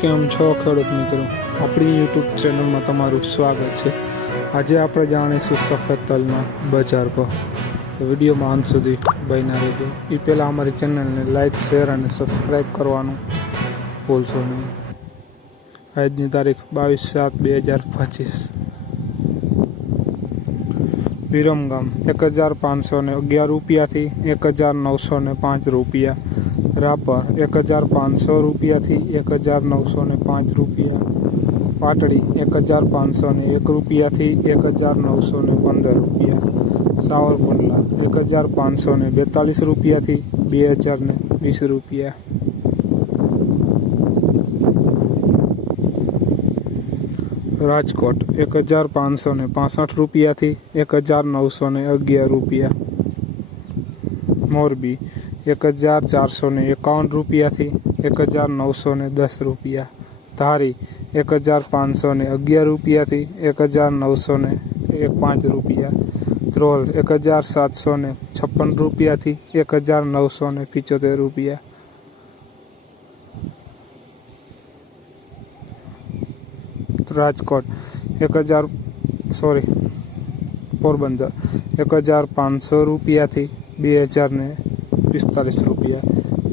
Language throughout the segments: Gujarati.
કેમ છો ખેડૂત મિત્રો? આપણી યુટ્યુબ ચેનલમાં તમારું સ્વાગત છે. આજે આપણે જાણીશું સફેદ તલના બજાર પર તો વિડીયોમાં અંત સુધી બન્યા રહેજો. એ પહેલાં અમારી ચેનલને લાઇક શેર અને સબસ્ક્રાઈબ કરવાનું ભૂલશો નહીં. આજની તારીખ બાવીસ સાત બે હજાર પચીસ. વિરમગામ એક હજાર પાંચસો ને અગિયાર રૂપિયાથી એક હજાર નવસો ને પાંચ રૂપિયા. રાપર એક હજાર પાંચસો રૂપિયાથી એક હજાર નવસો ને પાંચ રૂપિયા. પાટડી એક હજાર પાંચસો ને એક રૂપિયાથી એક હજાર નવસો ને પંદર રૂપિયા. સાવરકુંડલા એક હજાર પાંચસો ને બેતાલીસ રૂપિયાથી બે હજાર ને વીસ રૂપિયા. રાજકોટ એક હજાર પાંચસો ને પાસઠ રૂપિયાથી એક હજાર નવસો ને અગિયાર રૂપિયા. મોરબી એક હજાર ચારસો ને એકાવન રૂપિયાથી એક હજાર નવસો ને દસ રૂપિયા ધારી એક હજાર પાંચસો ને અગિયાર રૂપિયાથી એક હજાર નવસો ને એક પાંચ રૂપિયા ત્રોલ એક હજાર સાતસો ને છપ્પન રૂપિયાથી એક હજાર નવસો ને પિચોતેર રૂપિયા રાજકોટ એક હજાર સોરી પોરબંદર એક હજાર પાંચસો રૂપિયાથી બે હજાર ને પિસ્તાલીસ રૂપિયા.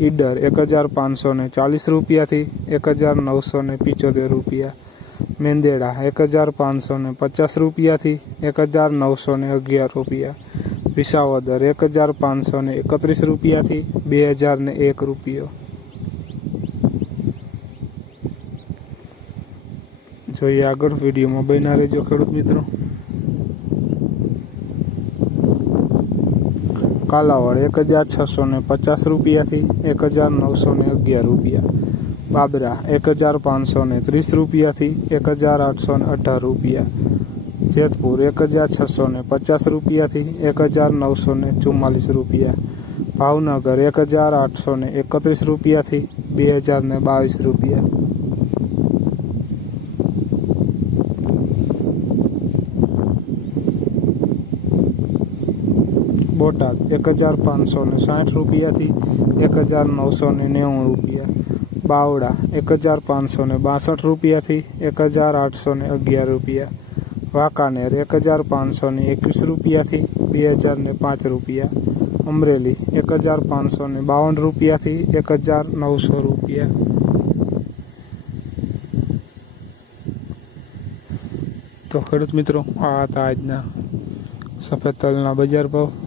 ઈડર એક હજાર પાંચસો ને ચાલીસ રૂપિયાથી એક હજાર નવસો ને પિચોતેર રૂપિયા. મેંદેડા એક હજાર પાંચસો ને પચાસ રૂપિયાથી એક હજાર નવસો ને અગિયાર રૂપિયા. વિસાવદર એક હજાર પાંચસો ને એકત્રીસ રૂપિયાથી બે હજાર ને એક રૂપિયો. જોઈએ આગળ વિડીયોમાં બન્યા રહેજો ખેડૂત મિત્રો. કાલાવડ એક હજાર છસો ને પચાસ રૂપિયાથી એક હજાર નવસો ને અગિયાર રૂપિયા. બાબરા એક હજાર પાંચસો ને ત્રીસ રૂપિયાથી એક હજાર આઠસો ને અઢાર રૂપિયા. જેતપુર એક હજાર છસો ને પચાસ રૂપિયાથી એક હજાર નવસો ને ચુમ્માલીસ રૂપિયા. ભાવનગર એક હજાર આઠસો ને એકત્રીસ રૂપિયાથી બે હજાર ને બાવીસ રૂપિયા. બોટાદ એક હજાર પાંચસો ને સાઠ રૂપિયાથી એક હજાર નવસો ને નેવું રૂપિયા. બાવડા એક હજાર પાંચસો ને બાસઠ રૂપિયાથી એક હજાર આઠસો ને અગિયાર રૂપિયા. વાંકાનેર એક હજાર પાંચસો ને એકવીસ રૂપિયાથી બે હજાર ને પાંચ રૂપિયા. અમરેલી એક હજાર પાંચસો ને બાવન રૂપિયાથી એક હજાર નવસો રૂપિયા. તો ખેડૂત મિત્રો, આ હતા આજના સફેદ તલના બજાર ભાવ.